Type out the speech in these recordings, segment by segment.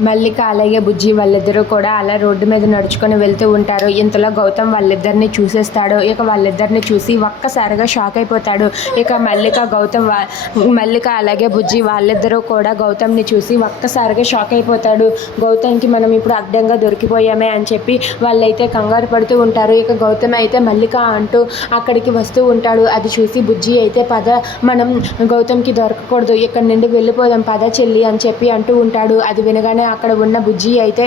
మల్లిక అలాగే బుజ్జి వాళ్ళిద్దరూ కూడా అలా రోడ్డు మీద నడుచుకొని వెళ్తూ ఉంటారు. ఇంతలో గౌతమ్ వాళ్ళిద్దరిని చూసేస్తాడు. ఇక వాళ్ళిద్దరిని చూసి ఒక్కసారిగా షాక్ అయిపోతాడు. ఇక మల్లిక గౌతమ్ వా- మల్లిక అలాగే బుజ్జి వాళ్ళిద్దరూ కూడా గౌతమ్ని చూసి ఒక్కసారిగా షాక్ అయిపోతాడు. గౌతమ్కి మనం ఇప్పుడు అడ్డంగా దొరికిపోయామే అని చెప్పి వాళ్ళైతే కంగారు పడుతూ ఉంటారు. ఇక గౌతమ్ అయితే మల్లిక అంటూ అక్కడికి వస్తూ ఉంటాడు. అది చూసి బుజ్జి అయితే పద మనం గౌతమ్కి దొరకకూడదు. ఇక్కడ నుండి వెళ్ళిపోదాం పద చెల్లి అని చెప్పి అంటూ ఉంటాడు. అది వినగానే అక్కడ ఉన్న బుజ్జి అయితే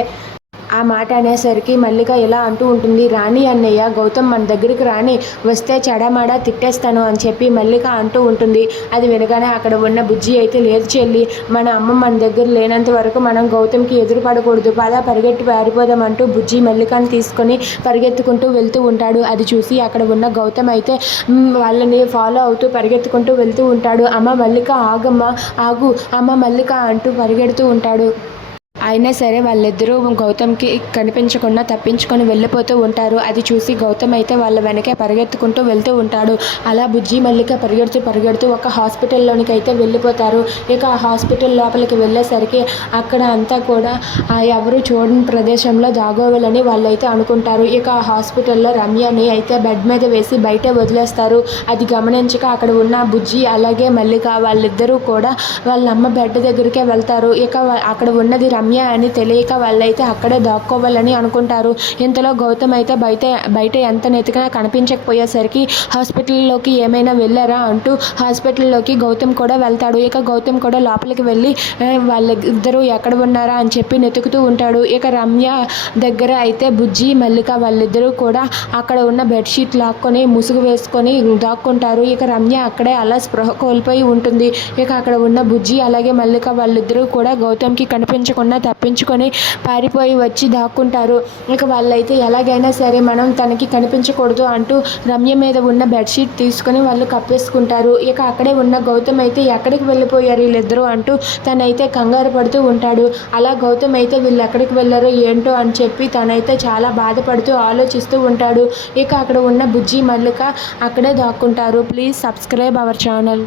ఆ మాట అనేసరికి మల్లిక ఇలా అంటూ ఉంటుంది రాణి అన్నయ్య గౌతమ్ మన దగ్గరికి రాని వస్తే చెడమాడ తిట్టేస్తాను అని చెప్పి మల్లిక అంటూ ఉంటుంది. అది వినగానే అక్కడ ఉన్న బుజ్జి అయితే లేదు చెల్లి మన అమ్మ మన దగ్గర లేనంత వరకు మనం గౌతమ్కి ఎదురు పడకూడదు పరిగెట్టి పారిపోదాం అంటూ బుజ్జి మల్లికని తీసుకొని పరిగెత్తుకుంటూ వెళ్తూ ఉంటాడు. అది చూసి అక్కడ ఉన్న గౌతమ్ అయితే వాళ్ళని ఫాలో అవుతూ పరిగెత్తుకుంటూ వెళ్తూ ఉంటాడు. అమ్మ మల్లిక ఆగమ్మ ఆగు అమ్మ మల్లిక అంటూ పరిగెడుతూ ఉంటాడు. అయినా సరే వాళ్ళిద్దరూ గౌతమ్కి కనిపించకుండా తప్పించుకొని వెళ్ళిపోతూ ఉంటారు. అది చూసి గౌతమ్ అయితే వాళ్ళ వెనకే పరిగెత్తుకుంటూ వెళ్తూ ఉంటాడు. అలా బుజ్జి మల్లిక పరిగెడుతూ పరిగెడుతూ ఒక హాస్పిటల్లోనికి అయితే వెళ్ళిపోతారు. ఇక ఆ హాస్పిటల్ లోపలికి వెళ్ళేసరికి అక్కడ అంతా కూడా ఎవరు చూడని ప్రదేశంలో దాగోవాలని వాళ్ళైతే అనుకుంటారు. ఇక ఆ హాస్పిటల్లో రమ్యని అయితే బెడ్ మీద వేసి బయట వదిలేస్తారు. అది గమనించక అక్కడ ఉన్న బుజ్జి అలాగే మల్లిక వాళ్ళిద్దరూ కూడా వాళ్ళ అమ్మ బెడ్ దగ్గరికే వెళ్తారు. ఇక అక్కడ ఉన్నది రమ్య అని తెలియక వాళ్ళైతే అక్కడే దాక్కోవాలని అనుకుంటారు. ఇంతలో గౌతమ్ అయితే బయట బయట ఎంత నెతికినా కనిపించకపోయేసరికి హాస్పిటల్లోకి ఏమైనా వెళ్ళారా అంటూ హాస్పిటల్లోకి గౌతమ్ కూడా వెళ్తాడు. ఇక గౌతమ్ కూడా లోపలికి వెళ్ళి వాళ్ళిద్దరూ ఎక్కడ ఉన్నారా? అని చెప్పి వెతుకుతూ ఉంటాడు. ఇక రమ్య దగ్గర అయితే బుజ్జి మల్లిక వాళ్ళిద్దరూ కూడా అక్కడ ఉన్న బెడ్షీట్ లాక్కొని ముసుగు వేసుకొని దాక్కుంటారు. ఇక రమ్య అక్కడే అలా స్పృహ కోల్పోయి ఉంటుంది. ఇక అక్కడ ఉన్న బుజ్జి అలాగే మల్లిక వాళ్ళిద్దరూ కూడా గౌతమ్కి కనిపించకుండా తప్పించుకొని పారిపోయి వచ్చి దాక్కుంటారు. ఇక వాళ్ళైతే ఎలాగైనా సరే మనం తనకి కనిపించకూడదు అంటూ రమ్య మీద ఉన్న బెడ్షీట్ తీసుకొని వాళ్ళు కప్పేసుకుంటారు. ఇక అక్కడే ఉన్న గౌతమ్ అయితే ఎక్కడికి వెళ్ళిపోయారు వీళ్ళిద్దరూ అంటూ తనైతే కంగారు పడుతూ ఉంటాడు. అలా గౌతమ్ అయితే వీళ్ళు ఎక్కడికి వెళ్ళారో ఏంటో అని చెప్పి తనైతే చాలా బాధపడుతూ ఆలోచిస్తూ ఉంటాడు. ఇక అక్కడ ఉన్న బుజ్జి మల్లిక అక్కడే దాక్కుంటారు. Please subscribe our channel.